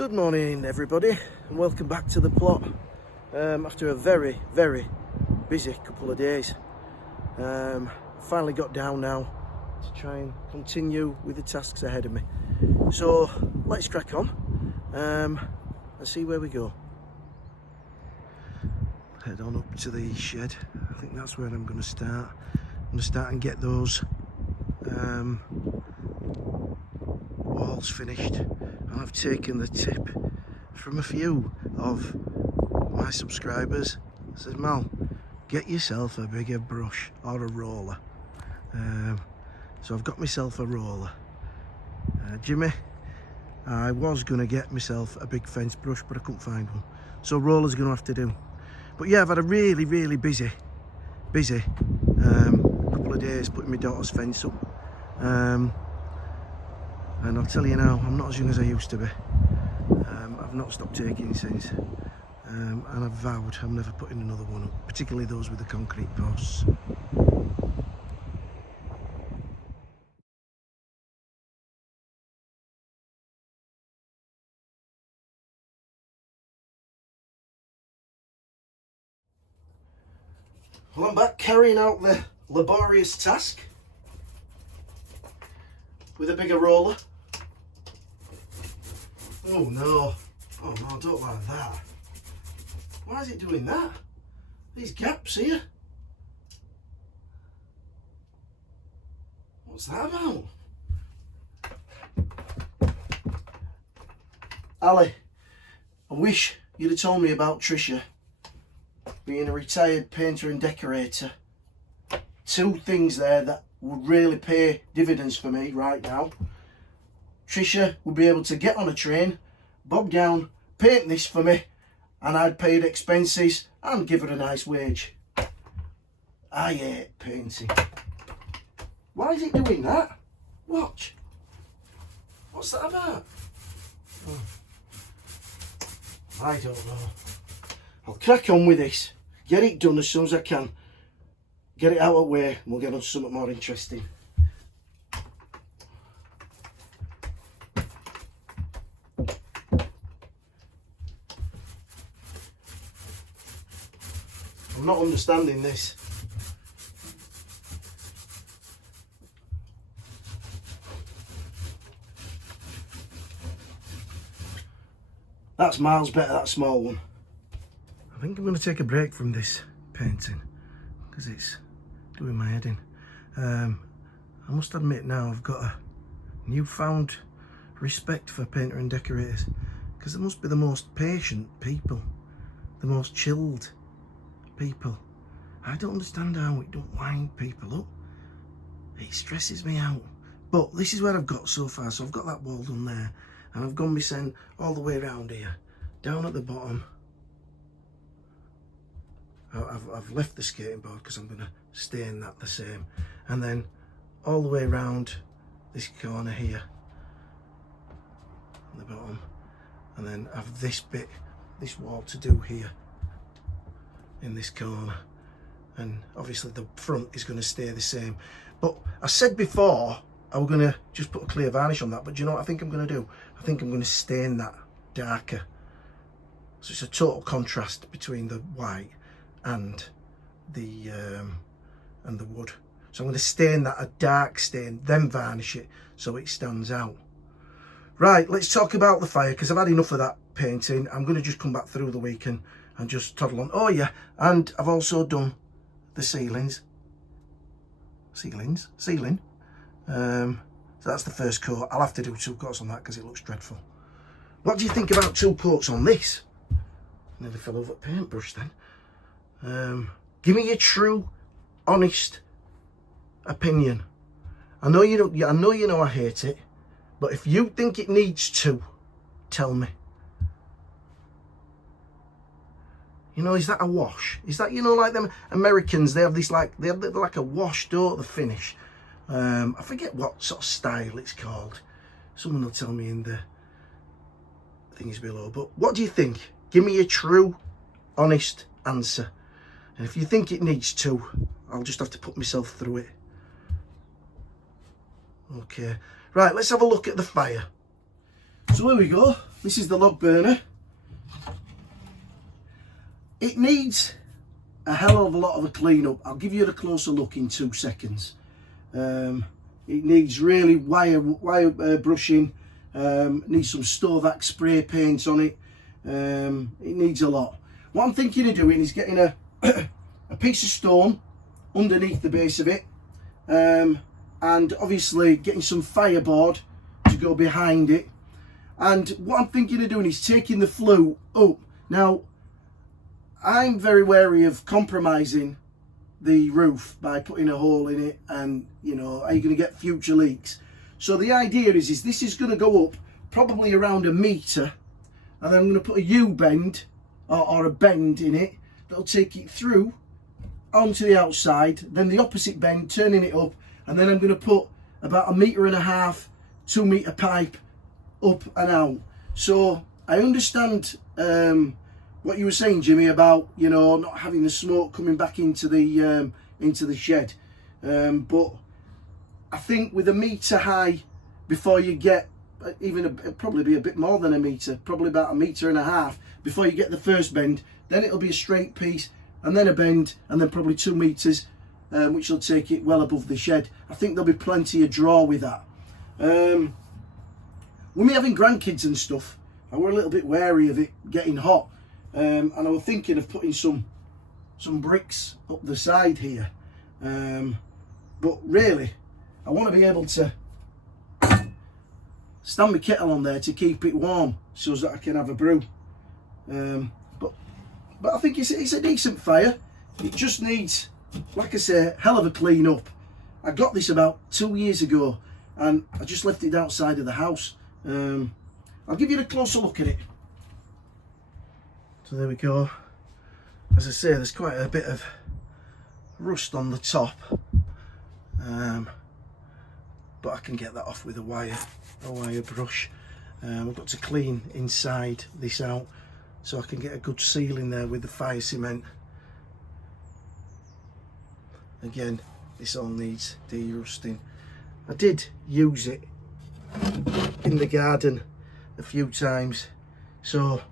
Good morning everybody and welcome back to the plot after a very busy couple of days. Finally got down now to try and continue with the tasks ahead of me, so let's crack on and see where we go. Head on up to the shed. I think that's where I'm going to start. I'm going to start and get those walls finished, and I've taken the tip from a few of my subscribers. Says, Mal, get yourself a bigger brush or a roller. So I've got myself a roller. Jimmy, I was going to get myself a big fence brush, but I couldn't find one, so roller's going to have to do. But yeah, I've had a really busy couple of days putting my daughter's fence up. And I'll tell you now, I'm not as young as I used to be. I've not stopped taking since. And I've vowed I'm never putting another one up, particularly those with the concrete posts. Well, I'm back carrying out the laborious task with a bigger roller. Oh no, I don't like that. Why is it doing that? These gaps here. What's that about? Ali, I wish you'd have told me about Trisha being a retired painter and decorator. Two things there that would really pay dividends for me right now. Trisha would be able to get on a train, bob down, paint this for me, and I'd pay the expenses and give her a nice wage. I hate painting. Why is it doing that? Watch. What's that about? Oh. I don't know. I'll crack on with this. Get it done as soon as I can. Get it out of the way and we'll get on to something more interesting. I'm not understanding this. That's miles better, that small one. I think I'm going to take a break from this painting because it's doing my head in. I must admit now I've got a newfound respect for painter and decorators, because they must be the most patient people, the most chilled people. I don't understand how it don't wind people up. It stresses me out. But this is where I've got so far. So I've got that wall done there, and I've gone myself all the way around here, down at the bottom. I've left the skating board because I'm going to stain that the same, and then all the way around this corner here on the bottom, and then have this bit, this wall to do here in this corner, and obviously the front is going to stay the same. But I said before I was going to just put a clear varnish on that, but do you know what I think I'm going to do? I think I'm going to stain that darker, so it's a total contrast between the white and the wood. So I'm going to stain that a dark stain, then varnish it so it stands out. Right, let's talk about the fire, because I've had enough of that painting. I'm going to just come back through the weekend and just toddle on. Oh yeah, and I've also done the ceiling. So that's the first coat. I'll have to do 2 coats on that because it looks dreadful. What do you think about 2 coats on this? Nearly fell over the paintbrush then. Give me your true, honest opinion. I know you don't. I know you know I hate it, but if you think it needs to, tell me. You know, is that a wash? Is that, you know, like them Americans? They have this like they're like a wash, don't they, finish? I forget what sort of style it's called. Someone will tell me in the things below. But what do you think? Give me a true, honest answer. And if you think it needs to, I'll just have to put myself through it. Okay, right, let's have a look at the fire. So here we go. this is the log burner. It needs a hell of a lot of a clean up. I'll give you a closer look in 2 seconds. It needs really wire brushing, needs some Stovac spray paint on it. It needs a lot. What I'm thinking of doing is getting a a piece of stone underneath the base of it, and obviously getting some fireboard to go behind it. And what I'm thinking of doing is taking the flue up. Now, I'm very wary of compromising the roof by putting a hole in it, and you know, are you going to get future leaks? So the idea is this is going to go up probably around 1 metre, and then I'm going to put a U-bend or a bend in it that'll take it through onto the outside, then the opposite bend, turning it up, and then I'm going to put about 1.5 metre, 2 metre pipe up and out. So I understand what you were saying, Jimmy, about, you know, not having the smoke coming back into the shed, but I think with 1 metre high, before you get even probably be a bit more than 1 metre, probably about 1.5 metres before you get the first bend, then it'll be a straight piece, and then a bend, and then probably 2 metres, which will take it well above the shed. I think there'll be plenty of draw with that. With me having grandkids and stuff, I were a little bit wary of it getting hot, and I was thinking of putting some bricks up the side here, but really I want to be able to stand my kettle on there to keep it warm so that I can have a brew. But I think it's a decent fire. It just needs, like I say, hell of a clean up. I got this about 2 years ago, and I just left it outside of the house. I'll give you a closer look at it. So there we go. As I say, there's quite a bit of rust on the top, but I can get that off with a wire brush. I've got to clean inside this out so I can get a good seal in there with the fire cement. Again, this all needs de-rusting. I did use it in the garden a few times, so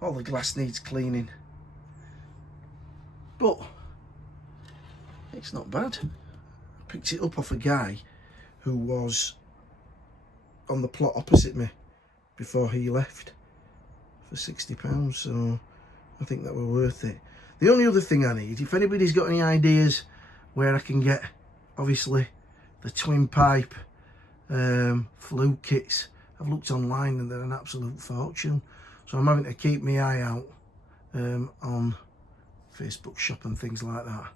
all the glass needs cleaning, but it's not bad. I picked it up off a guy who was on the plot opposite me before he left for £60, so I think that were worth it. The only other thing I need, if anybody's got any ideas where I can get, obviously, the twin pipe flue kits, I've looked online and they're an absolute fortune, so I'm having to keep my eye out on Facebook shop and things like that,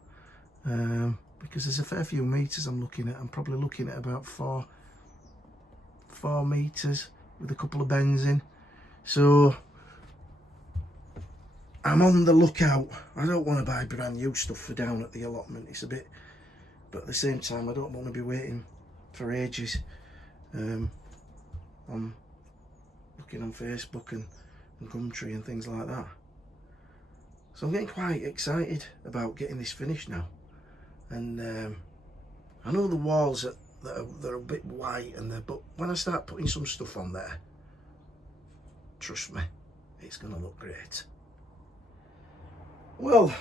because there's a fair few meters I'm looking at. I'm probably looking at about 4 meters with a couple of bends in, so I'm on the lookout. I don't want to buy brand new stuff for down at the allotment, it's a bit, but at the same time I don't want to be waiting for ages. I'm looking on Facebook and Gumtree and things like that, so I'm getting quite excited about getting this finished now. And I know the walls they're a bit white, but when I start putting some stuff on there, trust me, it's going to look great. Well,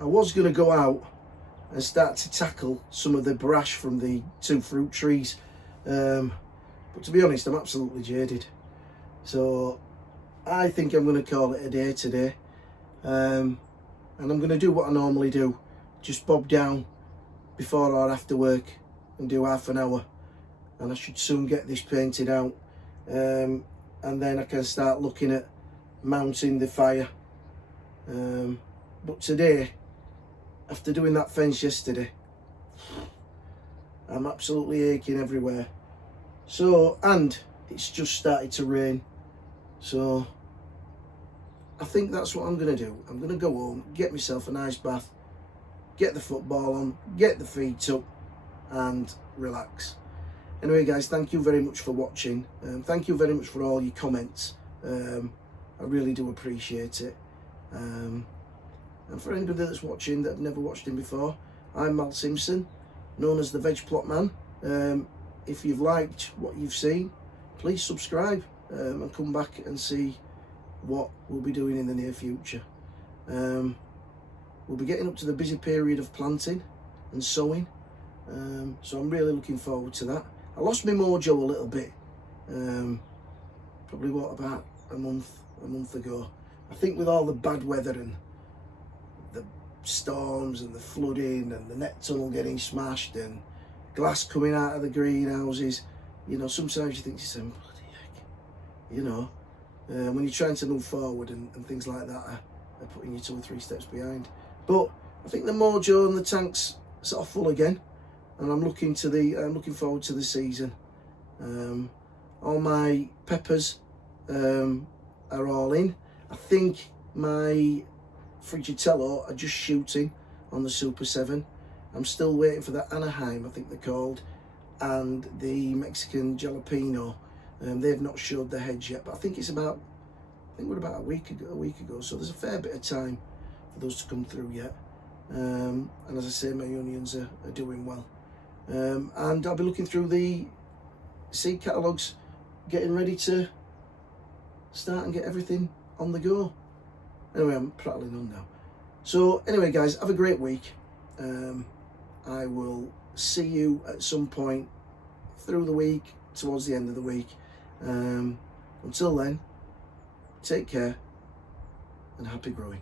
I was going to go out and start to tackle some of the brash from the 2 fruit trees, but to be honest, I'm absolutely jaded, so I think I'm going to call it a day today, and I'm going to do what I normally do, just bob down before or after work and do half an hour, and I should soon get this painted out, and then I can start looking at mounting the fire. But today, after doing that fence yesterday, I'm absolutely aching everywhere. So, and it's just started to rain, so I think that's what I'm going to do. I'm going to go home, get myself a nice bath, get the football on, get the feet up, and relax. Anyway guys, thank you very much for watching. Thank you very much for all your comments. I really do appreciate it. And for anybody that's watching that have never watched him before, I'm Mal Simpson, known as the Veg Plot Man. If you've liked what you've seen, please subscribe. and come back and see what we'll be doing in the near future. We'll be getting up to the busy period of planting and sowing, so I'm really looking forward to that. I lost my mojo a little bit, probably about a month ago. I think with all the bad weather and the storms and the flooding and the net tunnel getting smashed and glass coming out of the greenhouses, you know, sometimes you think to yourself, bloody heck, you know, when you're trying to move forward and things like that are putting you 2 or 3 steps behind. But I think the mojo and the tank's sort of full again, and I'm looking forward to the season. All my peppers are all in. I think my Frigitello are just shooting on the Super 7. I'm still waiting for the Anaheim, I think they're called, and the Mexican Jalapeno. They've not showed their heads yet, but I think we're about a week ago, so there's a fair bit of time for those to come through yet. And as I say, my onions are doing well. And I'll be looking through the seed catalogues, getting ready to start and get everything on the go. Anyway, I'm prattling on now. So anyway, guys, have a great week. I will see you at some point through the week, towards the end of the week. Until then, take care and happy growing.